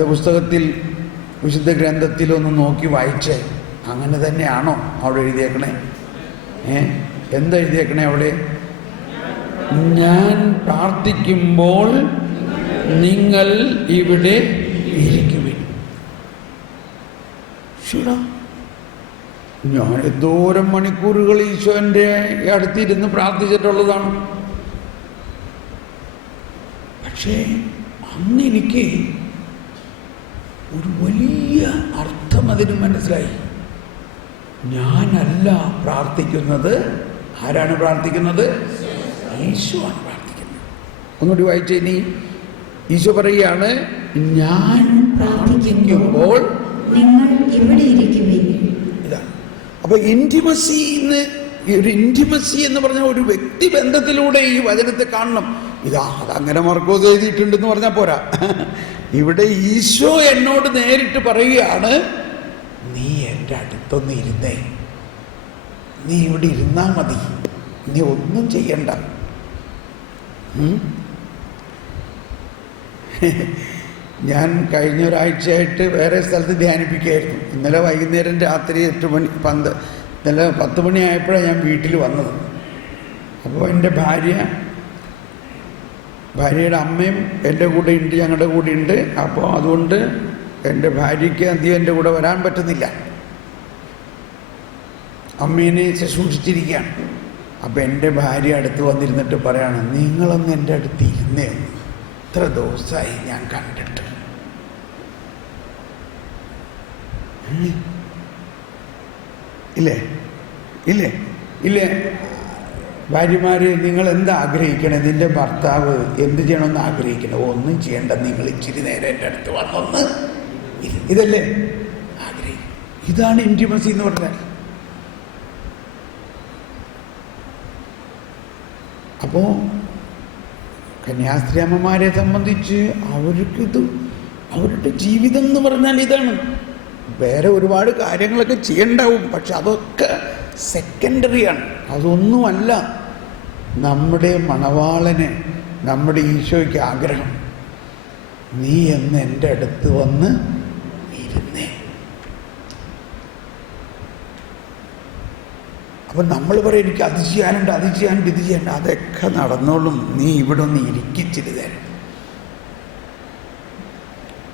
വേദപുസ്തകത്തിൽ വിശുദ്ധ ഗ്രന്ഥത്തിലൊന്ന് നോക്കി വായിച്ചേ, അങ്ങനെ തന്നെയാണോ അവിടെ എഴുതിയേക്കണേ? എന്താ എഴുതിയേക്കണേ അവിടെ? ഞാൻ പ്രാർത്ഥിക്കുമ്പോൾ നിങ്ങൾ ഇവിടെ ഇരിക്കുവിൻ. ശരിടാ, ഞാൻ എന്തോരം മണിക്കൂറുകൾ ഈശോൻ്റെ അടുത്തിരുന്ന് പ്രാർത്ഥിച്ചിട്ടുള്ളതാണ്. പക്ഷേ അന്നെനിക്ക് ഒരു വലിയ അർത്ഥം അതിന് മനസ്സിലായി. ഞാനല്ല പ്രാർത്ഥിക്കുന്നത്. ആരാണ് പ്രാർത്ഥിക്കുന്നത്? ഈശോ ആണ് പ്രാർത്ഥിക്കുന്നത്. ഒന്നുകൂടി വായിച്ചേ. ഇനി ഈശോ പറയുകയാണ്, ഞാൻ പ്രാർത്ഥിക്കുമ്പോൾ നിങ്ങൾ ഇവിടെ ഇരിക്കുവിൻ. ഇതാണ്. അപ്പൊ ഇൻറ്റിമസി എന്ന് പറഞ്ഞ ഒരു വ്യക്തി ബന്ധത്തിലൂടെ ഈ വചനത്തെ കാണണം. അതങ്ങനെ മർക്കോസ് എഴുതിയിട്ടുണ്ടെന്ന് പറഞ്ഞാൽ പോരാ. ഇവിടെ ഈശോ എന്നോട് നേരിട്ട് പറയുകയാണ്, നീ എൻ്റെ അടുത്തൊന്ന് ഇരുന്നേ, നീ ഇവിടെ ഇരുന്നാ മതി, നീ ഒന്നും ചെയ്യണ്ട. ഞാൻ കഴിഞ്ഞ ഒരാഴ്ചയായിട്ട് വേറെ സ്ഥലത്ത് ധ്യാനിപ്പിക്കുകയായിരുന്നു. ഇന്നലെ വൈകുന്നേരം രാത്രി 8 മണി ഇന്നലെ 10 മണിയായപ്പോഴാണ് ഞാൻ വീട്ടിൽ വന്നത്. അപ്പോൾ എൻ്റെ ഭാര്യയുടെ അമ്മയും എൻ്റെ കൂടെ ഉണ്ട്, ഞങ്ങളുടെ കൂടെ ഉണ്ട്. അപ്പോൾ അതുകൊണ്ട് എൻ്റെ ഭാര്യയ്ക്ക് അധികം എൻ്റെ കൂടെ വരാൻ പറ്റുന്നില്ല. അമ്മേനെ ശുശ്രൂഷിച്ചിരിക്കുകയാണ്. അപ്പോൾ എൻ്റെ ഭാര്യ അടുത്ത് വന്നിരുന്നിട്ട് പറയാണ്, നിങ്ങളൊന്ന് എൻ്റെ അടുത്ത് ഇരുന്നേ, ഇത്ര ദിവസമായി ഞാൻ കണ്ടിട്ട്. ഇല്ലേ ഭാര്യമാര്, നിങ്ങൾ എന്താ ആഗ്രഹിക്കണേ? നിന്റെ ഭർത്താവ് എന്ത് ചെയ്യണമെന്ന് ആഗ്രഹിക്കണേ? ഒന്നും ചെയ്യണ്ട, നിങ്ങൾ ഇച്ചിരി നേരം എൻ്റെ അടുത്ത് വന്നൊന്ന്. ഇതല്ലേ ആഗ്രഹിക്കും. ഇതാണ് ഇൻറ്റിമസി എന്ന് പറഞ്ഞാൽ. അപ്പോൾ കന്യാസ്ത്രീ അമ്മമാരെ സംബന്ധിച്ച് അവരുടെ ജീവിതം എന്ന് പറഞ്ഞാൽ ഇതാണ്. വേറെ ഒരുപാട് കാര്യങ്ങളൊക്കെ ചെയ്യണ്ടാവും, പക്ഷെ അതൊക്കെ സെക്കൻഡറിയാണ്. അതൊന്നുമല്ല നമ്മുടെ മണവാളന്, നമ്മുടെ ഈശോയ്ക്ക് ആഗ്രഹം, നീ എന്ന് എൻ്റെ അടുത്ത് വന്ന് ഇരുന്നേ. അപ്പം നമ്മൾ പറയും, എനിക്ക് അത് ചെയ്യാനുണ്ട്, ഇത് ചെയ്യാനുണ്ട്. അതൊക്കെ നടന്നോളും, നീ ഇവിടെ ഒന്ന് ഇരിക്കിച്ചിരി തരാം.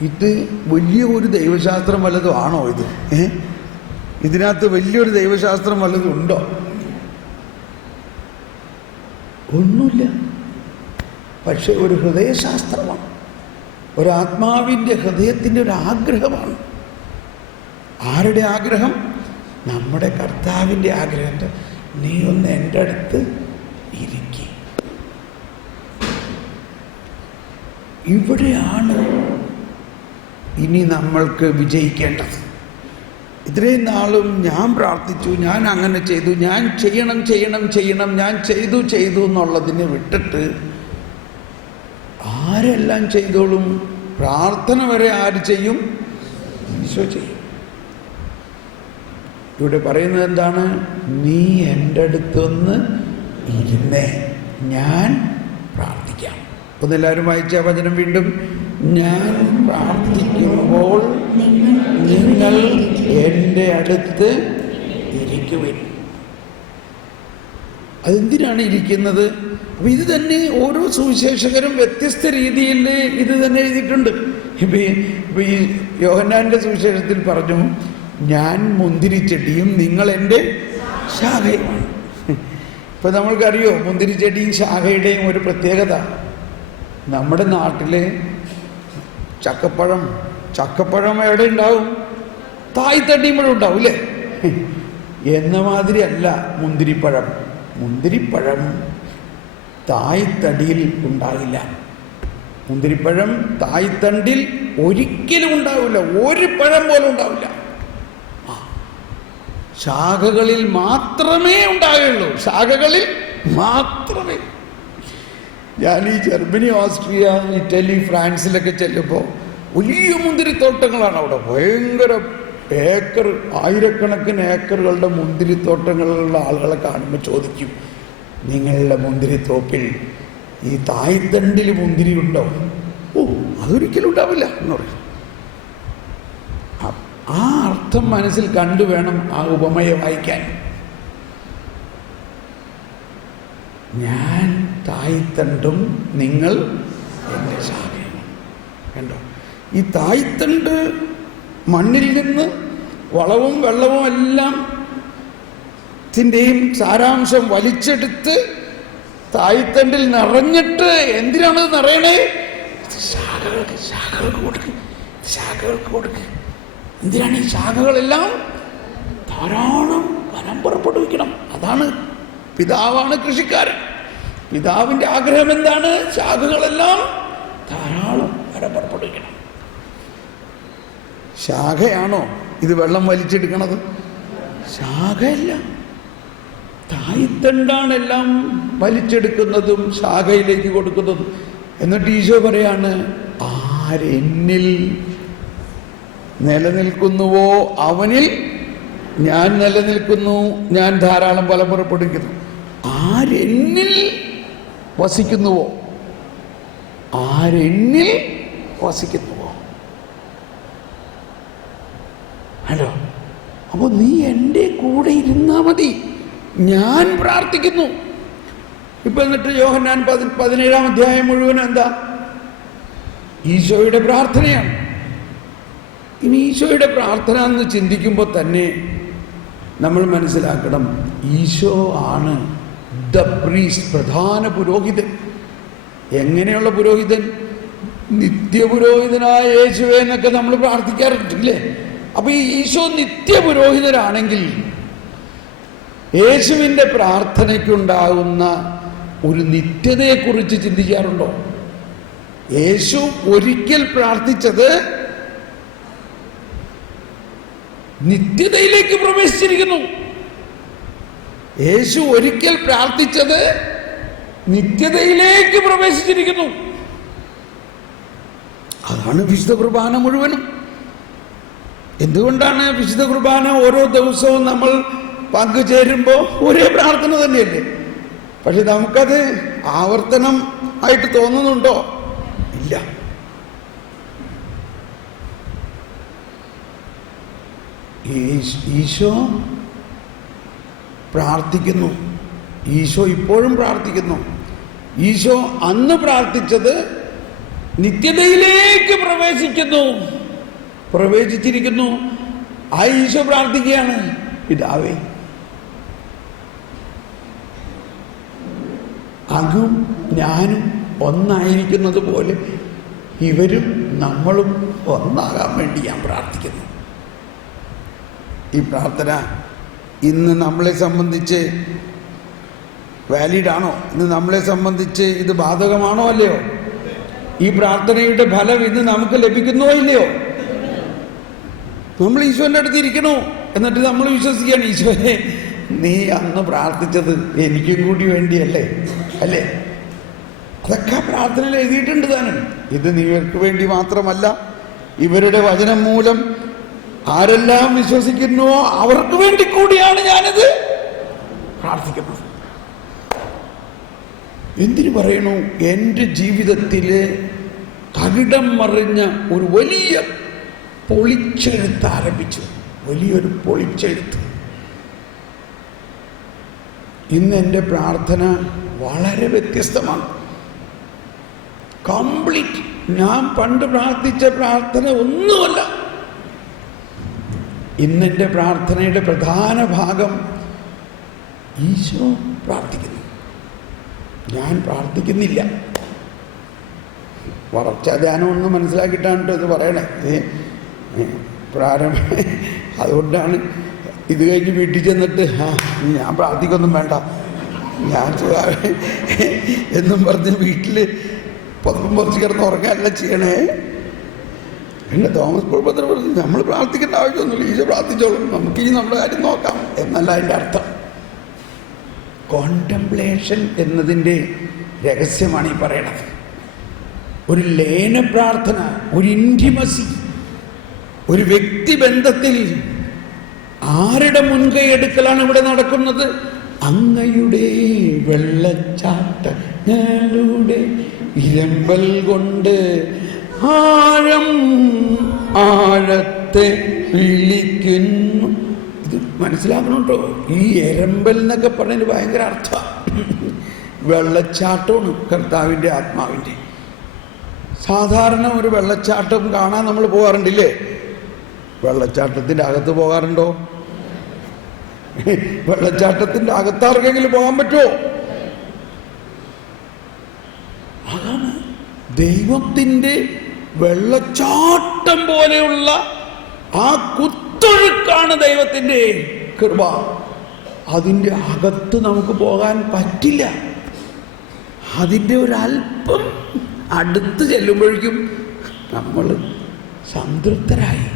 ഇത് വലിയ ഒരു ദൈവശാസ്ത്രം വല്ലതും ആണോ ഇത്? ഇതിനകത്ത് വലിയൊരു ദൈവശാസ്ത്രം വല്ലതും ഉണ്ടോ? ഒന്നുമില്ല. പക്ഷെ ഒരു ഹൃദയശാസ്ത്രമാണ്, ഒരു ആത്മാവിൻ്റെ ഹൃദയത്തിൻ്റെ ഒരു ആഗ്രഹമാണ്. ആരുടെ ആഗ്രഹം? നമ്മുടെ കർത്താവിൻ്റെ ആഗ്രഹം. നീ ഒന്ന് എൻ്റെ അടുത്ത് ഇരിക്കുക. ഇവിടെയാണ് ഇനി നമ്മൾക്ക് വിജയിക്കേണ്ടത്. ഇത്രയും നാളും ഞാൻ പ്രാർത്ഥിച്ചു, ഞാൻ അങ്ങനെ ചെയ്തു, ഞാൻ ചെയ്യണം, ഞാൻ ചെയ്തു എന്നുള്ളതിനെ വിട്ടിട്ട് ആരെല്ലാം ചെയ്തോളും? പ്രാർത്ഥന വരെ ആര് ചെയ്യും? ഈശോ ചെയ്യും. ഇവിടെ പറയുന്നത് എന്താണ്? നീ എൻ്റെ അടുത്തൊന്ന് ഇരുന്നേ, ഞാൻ പ്രാർത്ഥിക്കാം. ഒന്നെല്ലാവരും വായിച്ച വചനം വീണ്ടും. ഞാൻ പ്രാർത്ഥിക്കുമ്പോൾ നിങ്ങൾ എൻ്റെ അടുത്ത് ഇരിക്കുവിൻ. അതെന്തിനാണ് ഇരിക്കുന്നത്? അപ്പം ഇത് തന്നെ ഓരോ സുവിശേഷകരും വ്യത്യസ്ത രീതിയിൽ ഇത് തന്നെ എഴുതിയിട്ടുണ്ട്. ഇപ്പം ഈ യോഹന്നാൻ്റെ സുവിശേഷത്തിൽ പറഞ്ഞു, ഞാൻ മുന്തിരിച്ചെടിയും നിങ്ങൾ എൻ്റെ ശാഖയുമാണ്. ഇപ്പം നമ്മൾക്കറിയോ മുന്തിരിച്ചെടിയും ശാഖയുടെയും ഒരു പ്രത്യേകത? നമ്മുടെ നാട്ടിലെ ചക്കപ്പഴം എവിടെ ഉണ്ടാവും? തായ്തടിയുമ്പോഴും ഉണ്ടാവും അല്ലേ? എന്ന മാതിരി അല്ല മുന്തിരിപ്പഴം തായ്തടിയിൽ ഉണ്ടാകില്ല. മുന്തിരിപ്പഴം തായ്തണ്ടിൽ ഒരിക്കലും ഉണ്ടാവില്ല, ഒരു പഴം പോലും ഉണ്ടാവില്ല. ശാഖകളിൽ മാത്രമേ ഉണ്ടാവുകയുള്ളൂ, ശാഖകളിൽ മാത്രമേ. ഞാൻ ഈ ജർമ്മനി, ഓസ്ട്രിയ, ഇറ്റലി, ഫ്രാൻസിലൊക്കെ ചെല്ലുമ്പോൾ വലിയ മുന്തിരിത്തോട്ടങ്ങളാണ് അവിടെ. ഭയങ്കര ആയിരക്കണക്കിന് ഏക്കറുകളുടെ മുന്തിരിത്തോട്ടങ്ങളുള്ള ആളുകളെ കാണുമ്പോൾ ചോദിക്കും, നിങ്ങളുടെ മുന്തിരിത്തോപ്പിൽ ഈ തായ്തണ്ടിൽ മുന്തിരി ഉണ്ടോ? ഓ, അതൊരിക്കലും ഉണ്ടാവില്ല എന്ന് പറയും. ആ അർത്ഥം മനസ്സിൽ കണ്ടു വേണം ആ ഉപമയെ വായിക്കാൻ. ഞാൻ തായ്തണ്ടും നിങ്ങൾ എൻ്റെ ശാഖയും. കണ്ടോ, ഈ തായ്തണ്ട് മണ്ണിൽ നിന്ന് വളവും വെള്ളവും എല്ലാം ത്തിൻ്റെയും സാരാംശം വലിച്ചെടുത്ത് തായ്തണ്ടിൽ നിറഞ്ഞിട്ട് എന്തിനാണ് നിറയണേ? ശാഖകൾക്ക് കൊടുക്ക്. എന്തിനാണ് ഈ ശാഖകളെല്ലാം? ധാരാളം ഫലം പുറപ്പെടുവിക്കണം. അതാണ്, പിതാവാണ് കൃഷിക്കാരൻ. പിതാവിൻ്റെ ആഗ്രഹം എന്താണ്? ശാഖകളെല്ലാം ധാരാളം ഫലം പുറപ്പെടുവിക്കണം. ശാഖയാണോ ഇത് വെള്ളം വലിച്ചെടുക്കണത്? ശാഖയല്ല, തായ്തണ്ടാണ് എല്ലാം വലിച്ചെടുക്കുന്നതും ശാഖയിലേക്ക് കൊടുക്കുന്നതും. എന്നിട്ട് ഈശോ പറയാണ്, ആരെന്നിൽ നിലനിൽക്കുന്നുവോ അവനിൽ ഞാൻ നിലനിൽക്കുന്നു, ഞാൻ ധാരാളം ഫലം പുറപ്പെടുവിക്കുന്നു. ആരെന്നിൽ വസിക്കുന്നുവോ, ആരെന്നിൽ വസിക്കുന്നുവോ. ഹലോ, അപ്പോൾ നീ എൻ്റെ കൂടെ ഇരുന്നാൽ മതി, ഞാൻ പ്രാർത്ഥിക്കുന്നു. ഇപ്പം എന്നിട്ട് യോഹന്നാൻ 17-ാം അധ്യായം മുഴുവൻ എന്താ? ഈശോയുടെ പ്രാർത്ഥനയാണ്. ഇനി ഈശോയുടെ പ്രാർത്ഥന എന്ന് ചിന്തിക്കുമ്പോൾ തന്നെ നമ്മൾ മനസ്സിലാക്കണം, ഈശോ ആണ് ദ പ്രീസ്റ്റ്, പ്രധാന പുരോഹിതൻ. എങ്ങനെയുള്ള പുരോഹിതൻ? നിത്യപുരോഹിതനായ യേശുവേ എന്നൊക്കെ നമ്മൾ പ്രാർത്ഥിക്കാറില്ലേ? അപ്പൊ ഈ ഈശോ നിത്യപുരോഹിതനാണെങ്കിൽ യേശുവിൻ്റെ പ്രാർത്ഥനയ്ക്കുണ്ടാകുന്ന ഒരു നിത്യതയെക്കുറിച്ച് ചിന്തിക്കാറുണ്ടോ? യേശു ഒരിക്കൽ പ്രാർത്ഥിച്ചത് നിത്യതയിലേക്ക് പ്രവേശിച്ചിരിക്കുന്നു. യേശു ഒരിക്കൽ പ്രാർത്ഥിച്ചത് നിത്യതയിലേക്ക് പ്രവേശിച്ചിരിക്കുന്നു. അതാണ് വിശുദ്ധ കുർബാന മുഴുവനും. എന്തുകൊണ്ടാണ് വിശുദ്ധ കുർബാന ഓരോ ദിവസവും നമ്മൾ പങ്കുചേരുമ്പോൾ ഒരേ പ്രാർത്ഥന തന്നെയല്ലേ? പക്ഷെ നമുക്കത് ആവർത്തനം ആയിട്ട് തോന്നുന്നുണ്ടോ? ഇല്ല. ഈശോ പ്രാർത്ഥിക്കുന്നു, ഈശോ ഇപ്പോഴും പ്രാർത്ഥിക്കുന്നു. ഈശോ അന്ന് പ്രാർത്ഥിച്ചത് നിത്യതയിലേക്ക് പ്രവേശിച്ചിരിക്കുന്നു. ആ ഈശോ പ്രാർത്ഥിക്കുകയാണ്, പിതാവേ, അങ്ങും ഞാനും ഒന്നായിരിക്കുന്നത് പോലെ ഇവരും നമ്മളും ഒന്നാകാൻ വേണ്ടി ഞാൻ പ്രാർത്ഥിക്കുന്നു. ഈ പ്രാർത്ഥന ഇന്ന് നമ്മളെ സംബന്ധിച്ച് വാലിഡാണോ? ഇന്ന് നമ്മളെ സംബന്ധിച്ച് ഇത് ബാധകമാണോ അല്ലയോ? ഈ പ്രാർത്ഥനയുടെ ഫലം ഇന്ന് നമുക്ക് ലഭിക്കുന്നുവോ ഇല്ലയോ? നമ്മൾ ഈശോൻ്റെ അടുത്ത് ഇരിക്കണോ? എന്നിട്ട് നമ്മൾ വിശ്വസിക്കുകയാണ്, ഈശോയെ നീ അന്ന് പ്രാർത്ഥിച്ചത് എനിക്കും കൂടി വേണ്ടിയല്ലേ, അല്ലേ? അതൊക്കെ പ്രാർത്ഥനയിൽ എഴുതിയിട്ടുണ്ട് താനും. ഇത് നിങ്ങൾക്ക് വേണ്ടി മാത്രമല്ല, ഇവരുടെ വചനം മൂലം ആരെല്ലാം വിശ്വസിക്കുന്നുവോ അവർക്ക് വേണ്ടി കൂടിയാണ് ഞാനിത് പ്രാർത്ഥിക്കുന്നത്. എന്തിനു പറയണു? എൻ്റെ ജീവിതത്തിൽ തകിടം മറിഞ്ഞ ഒരു വലിയ പൊളിച്ചെഴുത്ത് ആരംഭിച്ചു, വലിയൊരു പൊളിച്ചെഴുത്ത്. ഇന്ന് എൻ്റെ പ്രാർത്ഥന വളരെ വ്യത്യസ്തമാണ്. കംപ്ലീറ്റ് ഞാൻ പണ്ട് പ്രാർത്ഥിച്ച പ്രാർത്ഥന ഒന്നുമല്ല. ഇന്നെൻ്റെ പ്രാർത്ഥനയുടെ പ്രധാന ഭാഗം ഈശോ പ്രാർത്ഥിക്കുന്നു, ഞാൻ പ്രാർത്ഥിക്കുന്നില്ല. വളർച്ചാ ധ്യാനം ഒന്ന് മനസ്സിലാക്കിയിട്ടാണ് ഇത് പറയണേ. അതുകൊണ്ടാണ് ഇത് കഴിഞ്ഞ് വീട്ടിൽ ചെന്നിട്ട് ഞാൻ പ്രാർത്ഥിക്കൊന്നും വേണ്ട, ഞാൻ എന്നും പറഞ്ഞ് വീട്ടിൽ പുതപ്പം പറിച്ച് കിടന്ന് ഉറങ്ങാനല്ല ചെയ്യണേ. പിന്നെ തോമസ് കുഴപ്പത്തിൽ പറഞ്ഞു, നമ്മൾ പ്രാർത്ഥിക്കേണ്ട ആവശ്യമൊന്നുമില്ല, ഈശോ പ്രാർത്ഥിച്ചോളും, നമുക്ക് ഈ നമ്മുടെ കാര്യം നോക്കാം എന്നല്ല അതിൻ്റെ അർത്ഥം. കോണ്ടംപ്ലേഷൻ എന്നതിൻ്റെ രഹസ്യമാണ് ഈ പറയണത്. ഒരു ലയന പ്രാർത്ഥന, ഒരു ഇൻറ്റിമസി, ഒരു വ്യക്തിബന്ധത്തിൽ ആരുടെ മുൻകൈ എടുക്കലാണ് ഇവിടെ നടക്കുന്നത്? അങ്ങയുടെ വെള്ളച്ചാട്ടങ്ങളുടെ ഇരമ്പൽ കൊണ്ട് ആഴത്തെ വിളിക്കുന്നു. ഇത് മനസ്സിലാക്കണോട്ടോ. ഈ എരമ്പൽ എന്നൊക്കെ പറഞ്ഞതിന് ഭയങ്കര അർത്ഥമാണ്. വെള്ളച്ചാട്ടമാണ് കർത്താവിൻ്റെ ആത്മാവിൻ്റെ. സാധാരണ ഒരു വെള്ളച്ചാട്ടം കാണാൻ നമ്മൾ പോകാറുണ്ടില്ലേ? വെള്ളച്ചാട്ടത്തിൻ്റെ അകത്ത് പോകാറുണ്ടോ? വെള്ളച്ചാട്ടത്തിൻ്റെ അകത്താർക്കെങ്കിലും പോകാൻ പറ്റുമോ? അതാണ് ദൈവത്തിൻ്റെ വെള്ളച്ചാട്ടം പോലെയുള്ള ആ കുത്തൊഴുക്കാണ് ദൈവത്തിൻ്റെ കൃപ. അതിൻ്റെ അകത്ത് നമുക്ക് പോകാൻ പറ്റില്ല. അതിൻ്റെ ഒരല്പം അടുത്ത് ചെല്ലുമ്പോഴേക്കും നമ്മൾ സംതൃപ്തരായി.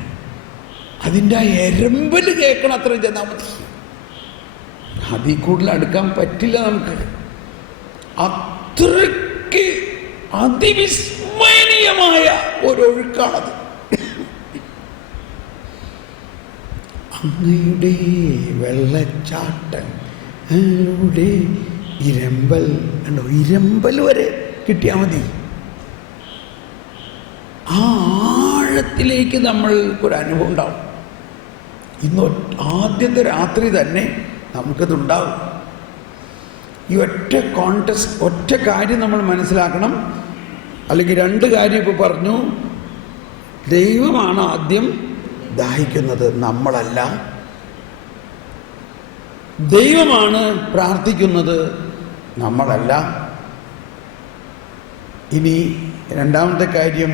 അതിൻ്റെ ആ എരമ്പൽ കേൾക്കണം, അത്രയും ചെന്നാൽ മതി. അതിൽ കൂടുതൽ അടുക്കാൻ പറ്റില്ല നമുക്ക്. അത്രയ്ക്ക് അതിവിസ്മരണീയമായ ഒരൊഴുക്കാണത്. അങ്ങയുടെ വെള്ളച്ചാട്ടങ്ങളുടെ ഇരമ്പൽ ഉണ്ടോ? ഇരമ്പൽ വരെ കിട്ടിയാൽ മതി. ആ ആഴത്തിലേക്ക് നമ്മൾക്കൊരു അനുഭവം ഉണ്ടാവും. ഇന്ന് ആദ്യത്തെ രാത്രി തന്നെ നമുക്കതുണ്ടാവും. ഈ ഒറ്റ കാര്യം നമ്മൾ മനസ്സിലാക്കണം. അല്ലെങ്കിൽ രണ്ട് കാര്യം ഇപ്പോൾ പറഞ്ഞു. ദൈവമാണ് ആദ്യം ദാഹിക്കുന്നത്, നമ്മളല്ല. ദൈവമാണ് പ്രാർത്ഥിക്കുന്നത്, നമ്മളല്ല. ഇനി രണ്ടാമത്തെ കാര്യം,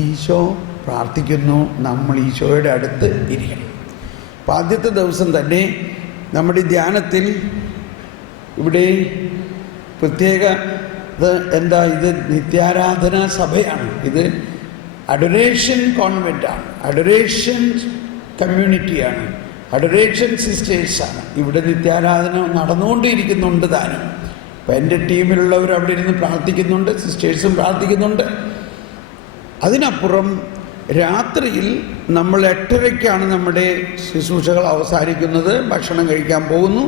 ഈശോ പ്രാർത്ഥിക്കുന്നു, നമ്മൾ ഈശോയുടെ അടുത്ത് ഇരിക്കണം. അപ്പം ആദ്യത്തെ ദിവസം തന്നെ നമ്മുടെ ധ്യാനത്തിൽ ഇവിടെ പ്രത്യേക എന്താ, ഇത് നിത്യാരാധന സഭയാണ്. ഇത് അഡോറേഷൻ കോൺവെൻ്റാണ്, അഡോറേഷൻ കമ്മ്യൂണിറ്റിയാണ്, അഡോറേഷൻ സിസ്റ്റേഴ്സാണ്. ഇവിടെ നിത്യാരാധന നടന്നുകൊണ്ടിരിക്കുന്നുണ്ട് താനും. അപ്പം എൻ്റെ ടീമിലുള്ളവർ അവിടെ ഇരുന്ന് പ്രാർത്ഥിക്കുന്നുണ്ട്, സിസ്റ്റേഴ്സും പ്രാർത്ഥിക്കുന്നുണ്ട്. അതിനപ്പുറം രാത്രിയിൽ നമ്മൾ 8:30-ക്കാണ് നമ്മുടെ ശുശ്രൂഷകൾ അവസാനിക്കുന്നത്. ഭക്ഷണം കഴിക്കാൻ പോകുന്നു.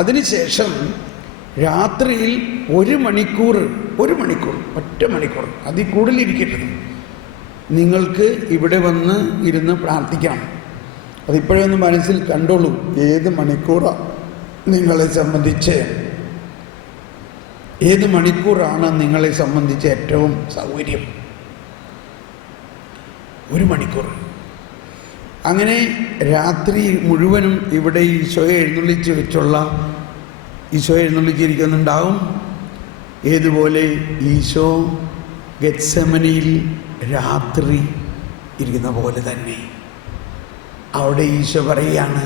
അതിനുശേഷം രാത്രിയിൽ 1 മണിക്കൂർ, ഒറ്റ മണിക്കൂർ, അതിൽ കൂടുതലിരിക്കരുത്, നിങ്ങൾക്ക് ഇവിടെ വന്ന് ഇരുന്ന് പ്രാർത്ഥിക്കാം. അതിപ്പോഴേ ഒന്ന് മനസ്സിൽ കണ്ടോളൂ. ഏത് മണിക്കൂറാണ് നിങ്ങളെ സംബന്ധിച്ച്, ഏത് മണിക്കൂറാണ് നിങ്ങളെ സംബന്ധിച്ച് ഏറ്റവും സൗകര്യം? 1 മണിക്കൂർ. അങ്ങനെ രാത്രി മുഴുവനും ഇവിടെ ഈശോയെ എഴുന്നള്ളിച്ചിരിക്കുന്നുണ്ടാവും. ഏതുപോലെ ഈശോ ഗെത്സമനിയിൽ രാത്രി ഇരിക്കുന്ന പോലെ തന്നെ അവിടെ ഈശോ പറയുകയാണ്,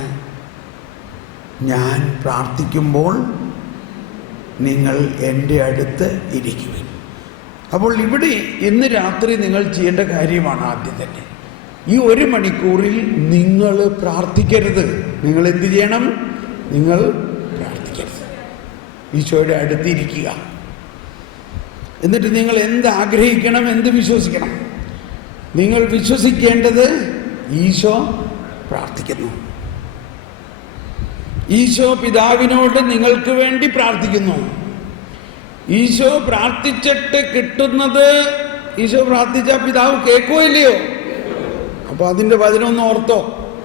ഞാൻ പ്രാർത്ഥിക്കുമ്പോൾ നിങ്ങൾ എൻ്റെ അടുത്ത് ഇരിക്കുവിൻ. അപ്പോൾ ഇവിടെ ഇന്ന് രാത്രി നിങ്ങൾ ചെയ്യേണ്ട കാര്യമാണ് ആദ്യം തന്നെ, ഈ 1 മണിക്കൂറിൽ നിങ്ങൾ പ്രാർത്ഥിക്കരുത്. നിങ്ങൾ എന്ത് ചെയ്യണം? നിങ്ങൾ പ്രാർത്ഥിക്കരുത്. ഈശോയുടെ അടുത്തിരിക്കുക. എന്നിട്ട് നിങ്ങൾ എന്ത് ആഗ്രഹിക്കണം, എന്ത് വിശ്വസിക്കണം? നിങ്ങൾ വിശ്വസിക്കേണ്ടത് ഈശോ പ്രാർത്ഥിക്കുന്നു. ഈശോ പിതാവിനോട് നിങ്ങൾക്ക് വേണ്ടി പ്രാർത്ഥിക്കുന്നു. ഈശോ പ്രാർത്ഥിച്ചിട്ട് കിട്ടുന്നത്, ഈശോ പ്രാർത്ഥിച്ച പിതാവ് കേൾക്കോ ഇല്ലയോ? അപ്പോൾ അതിൻ്റെ വചനമൊന്ന് ഓർത്തോ.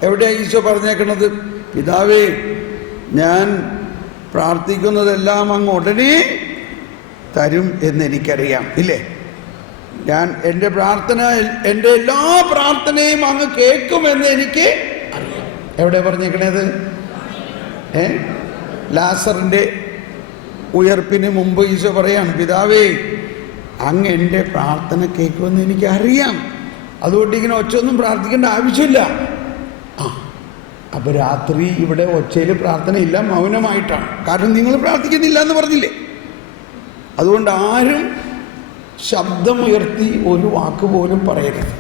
എവിടെയാണ് ഈശോ പറഞ്ഞേക്കണത്? പിതാവേ, ഞാൻ പ്രാർത്ഥിക്കുന്നതെല്ലാം അങ്ങ് ഉടനെ തരും എന്നെനിക്കറിയാം, ഇല്ലേ? ഞാൻ എൻ്റെ എല്ലാ പ്രാർത്ഥനയും അങ്ങ് കേൾക്കുമെന്ന് എനിക്ക് അറിയാം. എവിടെ പറഞ്ഞേക്കണത്? ലാസറിൻ്റെ ഉയർപ്പിന് മുമ്പ് ഈശോ പറയാണ്, പിതാവേ, അങ്ങ് എൻ്റെ പ്രാർത്ഥന കേൾക്കുമെന്ന് എനിക്കറിയാം, അതുകൊണ്ട് ഇങ്ങനെ ഒച്ചയൊന്നും പ്രാർത്ഥിക്കേണ്ട ആവശ്യമില്ല. അപ്പോൾ രാത്രി ഇവിടെ ഒച്ചയിൽ പ്രാർത്ഥനയില്ല, മൗനമായിട്ടാണ്. കാരണം നിങ്ങൾ പ്രാർത്ഥിക്കുന്നില്ല എന്ന് പറഞ്ഞില്ലേ. അതുകൊണ്ട് ആരും ശബ്ദമുയർത്തി ഒരു വാക്ക് പോലും പറയരുത്.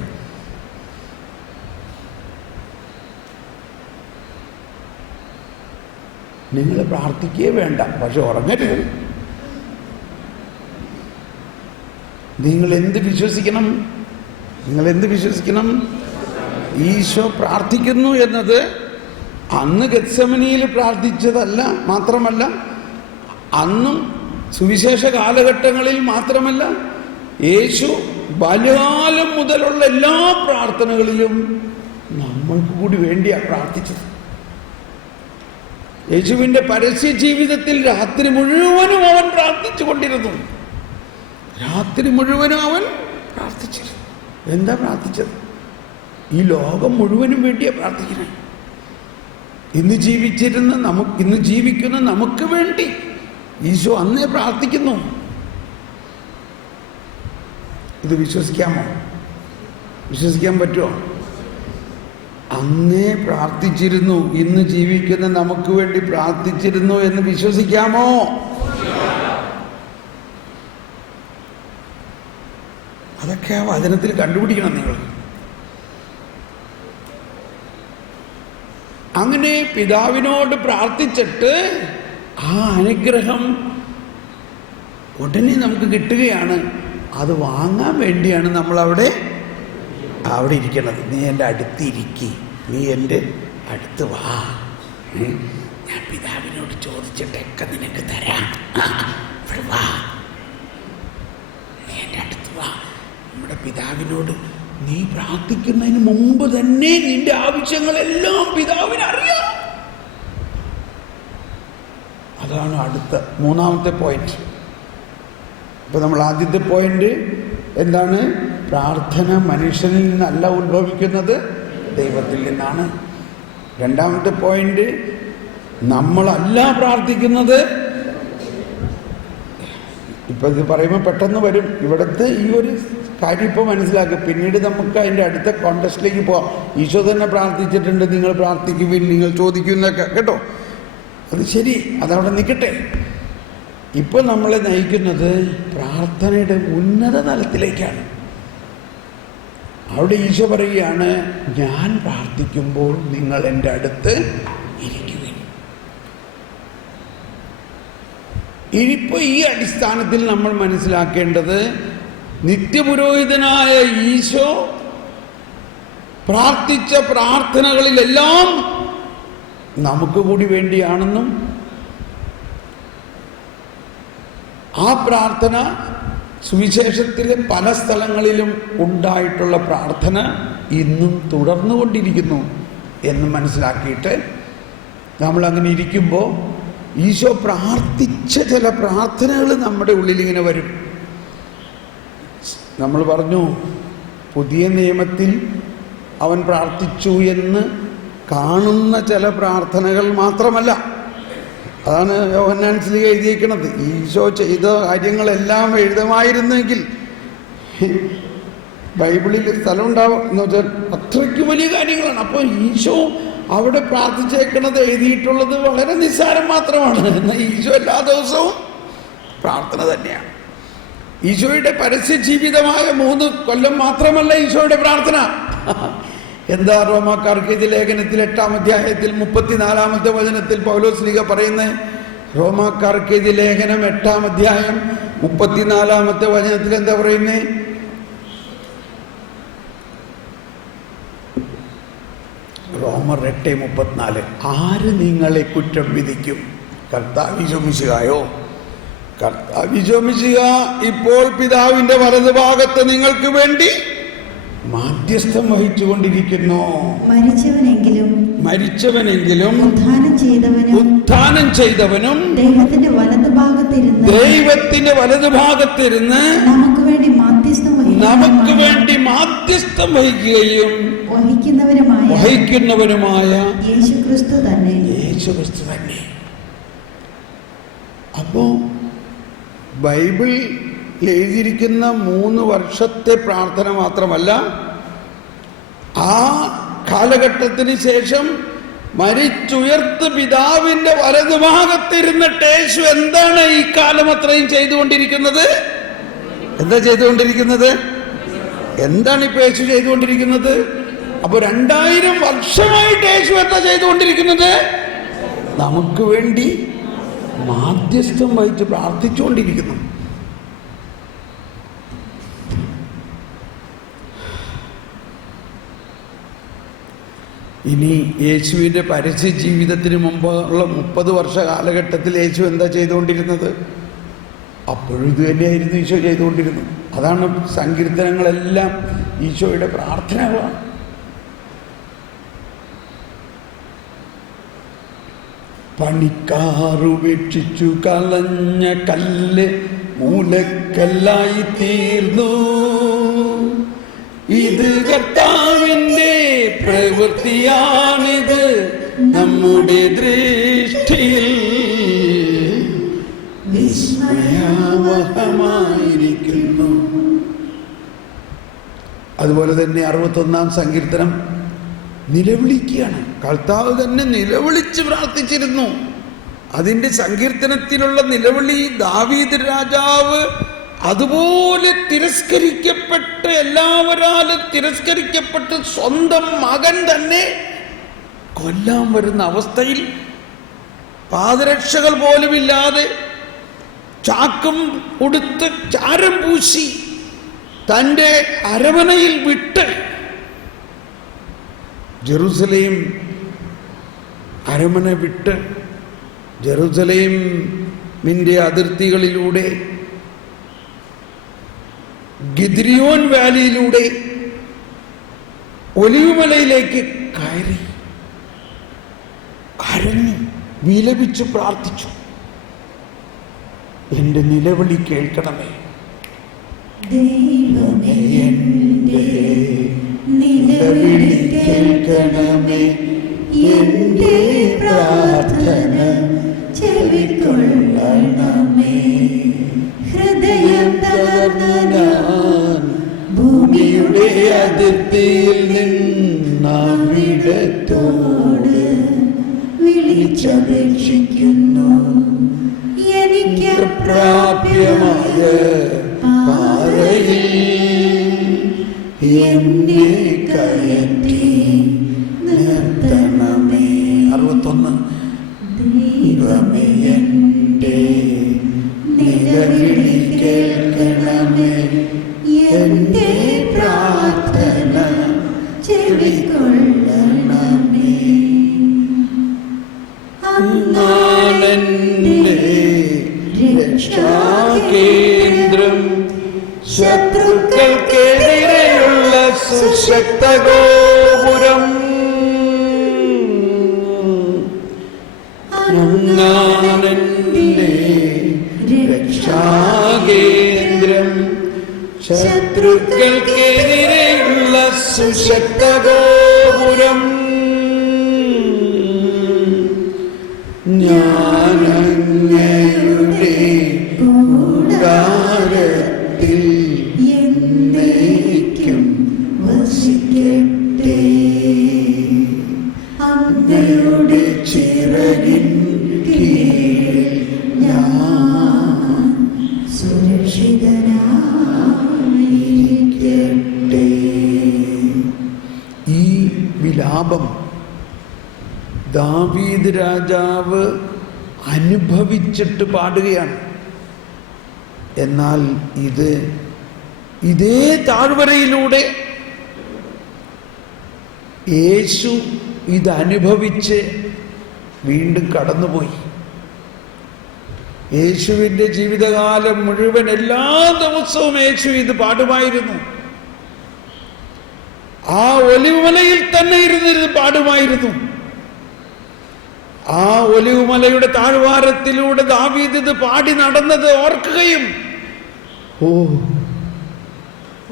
നിങ്ങൾ പ്രാർത്ഥിക്കുകയേ വേണ്ട, പക്ഷെ ഉറങ്ങരുത്. നിങ്ങൾ എന്ത് വിശ്വസിക്കണം? ഈശോ പ്രാർത്ഥിക്കുന്നു എന്നത് അന്ന് ഗെത്സമനിയിൽ പ്രാർത്ഥിച്ചതല്ല, മാത്രമല്ല അന്നും സുവിശേഷ കാലഘട്ടങ്ങളിൽ മാത്രമല്ല, യേശു ബാല്യകാലം മുതലുള്ള എല്ലാ പ്രാർത്ഥനകളിലും നമ്മൾക്ക് കൂടി വേണ്ടിയാണ് പ്രാർത്ഥിച്ചത്. യേശുവിൻ്റെ പരസ്യ ജീവിതത്തിൽ രാത്രി മുഴുവനും അവൻ പ്രാർത്ഥിച്ചു കൊണ്ടിരുന്നു. രാത്രി മുഴുവനും അവൻ പ്രാർത്ഥിച്ചിരുന്നു. എന്താ പ്രാർത്ഥിച്ചത്? ഈ ലോകം മുഴുവനും വേണ്ടിയാണ് പ്രാർത്ഥിക്കുന്നത്. ഇന്ന് ജീവിക്കുന്ന നമുക്ക് വേണ്ടി ഈശോ അന്നേ പ്രാർത്ഥിക്കുന്നു. ഇത് വിശ്വസിക്കാമോ? വിശ്വസിക്കാൻ പറ്റുമോ? അന്നേ പ്രാർത്ഥിച്ചിരുന്നു, ഇന്ന് ജീവിക്കുന്ന നമുക്ക് വേണ്ടി പ്രാർത്ഥിച്ചിരുന്നു എന്ന് വിശ്വസിക്കാമോ? അതൊക്കെ ആ വചനത്തിൽ കണ്ടുപിടിക്കണം നിങ്ങൾ. അങ്ങനെ പിതാവിനോട് പ്രാർത്ഥിച്ചിട്ട് ആ അനുഗ്രഹം ഉടനെ നമുക്ക് കിട്ടുകയാണ്. അത് വാങ്ങാൻ വേണ്ടിയാണ് നമ്മളവിടെ ഇരിക്കണത്. നീ എൻ്റെ അടുത്തിരിക്കി, നീ എൻ്റെ അടുത്ത് വാ, ഞാൻ പിതാവിനോട് ചോദിച്ചിട്ടൊക്കെ നിനക്ക് തരാം, ഇവിടെ വാ, നീ എൻ്റെ അടുത്ത് വാ. നമ്മുടെ പിതാവിനോട് നീ പ്രാർത്ഥിക്കുന്നതിന് മുമ്പ് തന്നെ നിന്റെ ആവശ്യങ്ങളെല്ലാം പിതാവിന് അറിയാം. അതാണ് അടുത്ത മൂന്നാമത്തെ പോയിന്റ്. അപ്പോൾ നമ്മൾ ആദ്യത്തെ പോയിന്റ് എന്താണ്? പ്രാർത്ഥന മനുഷ്യനിൽ നിന്നല്ല ഉത്ഭവിക്കുന്നത്, ദൈവത്തിൽ നിന്നാണ്. രണ്ടാമത്തെ പോയിന്റ്, നമ്മളല്ല പ്രാർത്ഥിക്കുന്നത്. ഇപ്പം ഇത് പറയുമ്പോൾ പെട്ടെന്ന് വരും. ഇവിടുത്തെ ഈ ഒരു കാര്യം ഇപ്പോൾ മനസ്സിലാക്കുക. പിന്നീട് നമുക്ക് അതിൻ്റെ അടുത്ത കോണ്ടസ്റ്റിലേക്ക് പോകാം. ഈശോ തന്നെ പ്രാർത്ഥിച്ചിട്ടുണ്ട്, നിങ്ങൾ പ്രാർത്ഥിക്കുവിൻ, നിങ്ങൾ ചോദിക്കുന്നൊക്കെ, കേട്ടോ. അത് ശരി, അതവിടെ നിൽക്കട്ടെ. ഇപ്പോൾ നമ്മളെ നയിക്കുന്നത് പ്രാർത്ഥനയുടെ ഉന്നത തലത്തിലേക്കാണ്. അവിടെ ഈശോ പറയുകയാണ്, ഞാൻ പ്രാർത്ഥിക്കുമ്പോൾ നിങ്ങൾ എൻ്റെ അടുത്ത് ഇരിക്കുവിൻ. ഇപ്പോൾ ഈ അടിസ്ഥാനത്തിൽ നമ്മൾ മനസ്സിലാക്കേണ്ടത്, നിത്യപുരോഹിതനായ ഈശോ പ്രാർത്ഥിച്ച പ്രാർത്ഥനകളിലെല്ലാം നമുക്ക് കൂടി വേണ്ടിയാണെന്നും ആ പ്രാർത്ഥന സുവിശേഷത്തിലെ പല സ്ഥലങ്ങളിലും ഉണ്ടായിട്ടുള്ള പ്രാർത്ഥന ഇന്നും തുടർന്നുകൊണ്ടിരിക്കുന്നു എന്ന് മനസ്സിലാക്കിയിട്ട് നമ്മളങ്ങനെ ഇരിക്കുമ്പോൾ ഈശോ പ്രാർത്ഥിച്ച ചില പ്രാർത്ഥനകൾ നമ്മുടെ ഉള്ളിലിങ്ങനെ വരും. നമ്മൾ പറഞ്ഞു, പുതിയ നിയമത്തിൽ അവൻ പ്രാർത്ഥിച്ചു എന്ന് കാണുന്ന ചില പ്രാർത്ഥനകൾ മാത്രമല്ല. അതാണ് യോഹന്നാൻ ശ്ലീഹ എഴുതിയിരിക്കുന്നത്. ഈശോ ചെയ്ത കാര്യങ്ങളെല്ലാം എഴുതുമായിരുന്നെങ്കിൽ ബൈബിളിൽ സ്ഥലം ഉണ്ടാവും എന്ന് വെച്ചാൽ അത്രയ്ക്ക് വലിയ കാര്യങ്ങളാണ്. അപ്പോൾ ഈശോ അവിടെ പ്രാർത്ഥിച്ചേക്കുന്നത്, എഴുതിയിട്ടുള്ളത് വളരെ നിസ്സാരം മാത്രമാണ്. എന്നാൽ ഈശോ എല്ലാ ദിവസവും പ്രാർത്ഥന തന്നെയാണ്. ഈശോയുടെ പരസ്യ ജീവിതമായ 3 കൊല്ലം മാത്രമല്ല ഈശോയുടെ പ്രാർത്ഥന. എന്താ റോമാക്കാർക്ക് ഇത് ലേഖനത്തിൽ 8-ാം അധ്യായത്തിൽ 34-ാമത്തെ വചനത്തിൽ പൗലോസ് ശ്ലീഹ പറയുന്നത്? റോമാക്കാർക്ക് ഇത് ലേഖനം 8-ാം അധ്യായം 34-ാമത്തെ വചനത്തിൽ എന്താ പറയുന്നത്? റോമർ 8:34, ആര് നിങ്ങളെ കുറ്റം വിധിക്കും? കർത്താവ് മിശിഹായോ? കർത്താവ് മിശിഹ ഇപ്പോൾ പിതാവിന്റെ വലതുഭാഗത്ത് നിങ്ങൾക്ക് വേണ്ടി മാധ്യസ്ഥം വഹിച്ചുകൊണ്ടിരിക്കുന്നു. മരിച്ചവനെങ്കിലും ഉത്ഥാനം ചെയ്തവനും ദൈവത്തിന്റെ വലതുഭാഗത്തിരുന്ന് നമുക്ക് വേണ്ടി മാധ്യസ്ഥം വഹിക്കുകയും വഹിക്കുന്നവനുമായ യേശുക്രിസ്തു തന്നെ. അപ്പോ ബൈബിൾ എഴുതിയിരിക്കുന്ന 3 വർഷത്തെ പ്രാർത്ഥന മാത്രമല്ല, ആ കാലഘട്ടത്തിന് ശേഷം മരിച്ചുയർത്ത് പിതാവിന്റെ വലതുഭാഗത്തിരുന്നിട്ട് യേശു എന്താണ് ഈ കാലം അത്രയും ചെയ്തുകൊണ്ടിരിക്കുന്നത്? എന്താണ് ഇപ്പൊ യേശു ചെയ്തുകൊണ്ടിരിക്കുന്നത്? അപ്പൊ 2000 വർഷമായിട്ട് യേശു എന്താ ചെയ്തുകൊണ്ടിരിക്കുന്നത്? നമുക്ക് വേണ്ടി മാധ്യസ്ഥം വഹിച്ച് പ്രാർത്ഥിച്ചുകൊണ്ടിരിക്കുന്നു. ഇനി യേശുവിൻ്റെ പരസ്യ ജീവിതത്തിന് മുമ്പുള്ള 30 വർഷ കാലഘട്ടത്തിൽ യേശു എന്താ ചെയ്തുകൊണ്ടിരുന്നത്? അപ്പോഴും ഇത് തന്നെയായിരുന്നു ഈശോ ചെയ്തുകൊണ്ടിരുന്നത്. അതാണ് സങ്കീർത്തനങ്ങളെല്ലാം ഈശോയുടെ പ്രാർത്ഥനകളാണ്. പണിക്കാറുപേക്ഷിച്ചു കളഞ്ഞ കല്ല് മൂലക്കല്ലായി തീർന്നു. ഇത് കർത്താവിൻ്റെ പ്രവൃത്തിയാണിത് നമ്മുടെ ദൃഷ്ടിയിൽ വിസ്മയാവഹമായിരിക്കുന്നു. അതുപോലെ തന്നെ 61-ാം സങ്കീർത്തനം നിലവിളിക്കുകയാണ്. കർത്താവ് തന്നെ നിലവിളിച്ച് പ്രാർത്ഥിച്ചിരുന്നു. അതിൻ്റെ സങ്കീർത്തനത്തിലുള്ള നിലവിളി ദാവീദ് രാജാവ് അതുപോലെ തിരസ്കരിക്കപ്പെട്ട് എല്ലാവരാലും തിരസ്കരിക്കപ്പെട്ട് സ്വന്തം മകൻ തന്നെ കൊല്ലാൻ വരുന്ന അവസ്ഥയിൽ പാദരക്ഷകൾ പോലുമില്ലാതെ ചാക്കും ഉടുത്ത് ചാരം പൂശി തൻ്റെ അരമനയിൽ വിട്ട് ജെറുസലേം അരമന വിട്ട് ജെറുസലേമിൻ്റെ അതിർത്തികളിലൂടെ ഗിദ്രിയോൻ വാലിയിലൂടെ ഒലിവുമലയിലേക്ക് കയറി കരഞ്ഞു വിലപിച്ചു പ്രാർത്ഥിച്ചു. എൻ്റെ നിലവിളി കേൾക്കണമേ, ദൈവമേ എൻ്റെ നിലവിളി കേൾക്കണമേ, എൻ്റെ പ്രാർത്ഥന ചെവിക്കൊള്ളണമേ. ഹൃദയം തകർന്ന ഞാൻ ഭൂമിയുടെ അതിർത്തിയിൽ നിന്നവിടത്തോട് വിളിച്ചപേക്ഷിക്കുന്നു. എനിക്ക് പ്രാപ്യമായ പാതയിൽ എന്നെ കയറ്റി നിർത്തണമേ. 61 ദൈവമേ എൻ്റെ നിലവിളി കേൾക്കണമേ, എൻ്റെ പ്രാർത്ഥന ചെവിക്കൊള്ളണമേ. അങ്ങാണെൻ്റെ രക്ഷാകേന്ദ്രം, ശത്രുക്കൾക്കെതിരെയുള്ള സുശക്ത ഗോപുരം. അങ്ങാണെൻ്റെ രക്ഷാകേന്ദ്രം, ശത്രുക്കൾക്കെതിരെയുള്ള സുശക്ത ഗോപുരം. ഞാനങ്ങയുടെ കൂടാരത്തിൽ എന്നേക്കും വസിക്കട്ടെ. അങ്ങയുടെ ചിറകിൻ കീഴിൽ ഞാൻ സുരക്ഷിതനായിരിക്കട്ടെ. ഈ വിലാപം ദാവീദ് രാജാവ് അനുഭവിച്ചിട്ട് പാടുകയാണ്. എന്നാൽ ഇതേ താഴ്വരയിലൂടെ യേശു ഇതനുഭവിച്ച് വീണ്ടും കടന്നുപോയി. യേശുവിൻ്റെ ജീവിതകാലം മുഴുവൻ എല്ലാ ദിവസവും യേശു ഇത് പാടുമായിരുന്നു. ആ ഒലിവുമലയിൽ തന്നെ ഇരുന്നിരുന്ന് പാടുമായിരുന്നു. ആ ഒലിവുമലയുടെ താഴ്വാരത്തിലൂടെ ദാവീദ് ഇത് പാടി നടന്നത് ഓർക്കുകയും,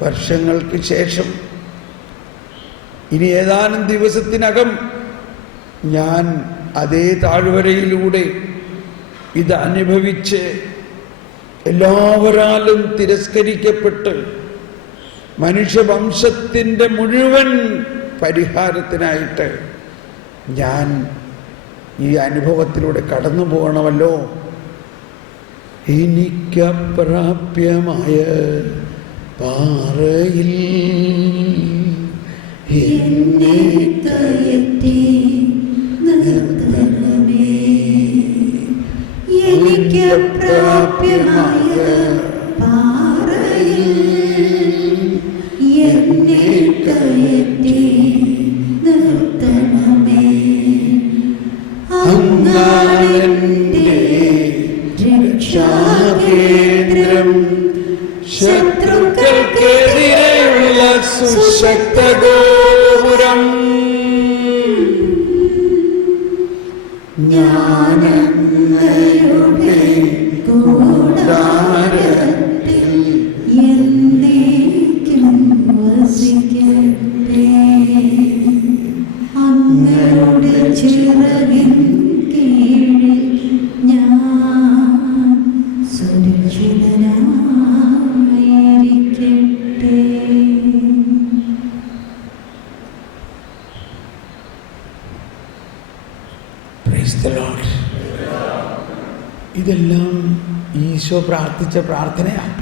വർഷങ്ങൾക്ക് ശേഷം ഇനി ഏതാനും ദിവസത്തിനകം ഞാൻ അതേ താഴ്വരയിലൂടെ ഇത് അനുഭവിച്ച് എല്ലാവരാലും തിരസ്കരിക്കപ്പെട്ട് മനുഷ്യവംശത്തിൻ്റെ മുഴുവൻ പരിഹാരത്തിനായിട്ട് ഞാൻ ഈ അനുഭവത്തിലൂടെ കടന്നു പോകണമല്ലോ. എനിക്കപ്രാപ്യമായ പാറയിൽ എന്നെ കയറ്റി നിർത്തണമേ. എനിക്ക് പ്രാപ്യമായ പാറയിൽ എന്നെ കയറ്റി നിർത്തണമേ. അങ്ങാണെൻ്റെ രക്ഷാകേന്ദ്രം, ശത്രുക്കൾക്കെതിരെയുള്ള സുശക്ത ഗോപുരം. ഞാൻ പ്രൈസ് ദി ലോർഡ്. ഇതെല്ലാം ഈശോ പ്രാർത്ഥിച്ച പ്രാർത്ഥനയാണ്.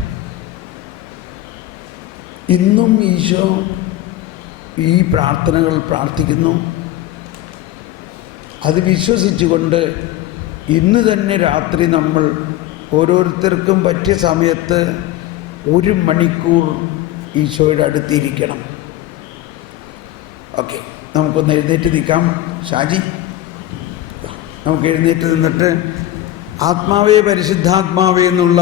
ഇന്നും ഈശോ ഈ പ്രാർത്ഥനകൾ പ്രാർത്ഥിക്കുന്നു. അത് വിശ്വസിച്ചുകൊണ്ട് ഇന്ന് തന്നെ രാത്രി നമ്മൾ ഓരോരുത്തർക്കും പറ്റിയ സമയത്ത് 1 മണിക്കൂർ ഈശോയുടെ അടുത്തിരിക്കണം. ഓക്കെ, നമുക്കൊന്ന് എഴുന്നേറ്റ് നിൽക്കാം. ഷാജി, നമുക്ക് എഴുന്നേറ്റ് നിന്നിട്ട് ആത്മാവേ പരിശുദ്ധാത്മാവേ എന്നുള്ള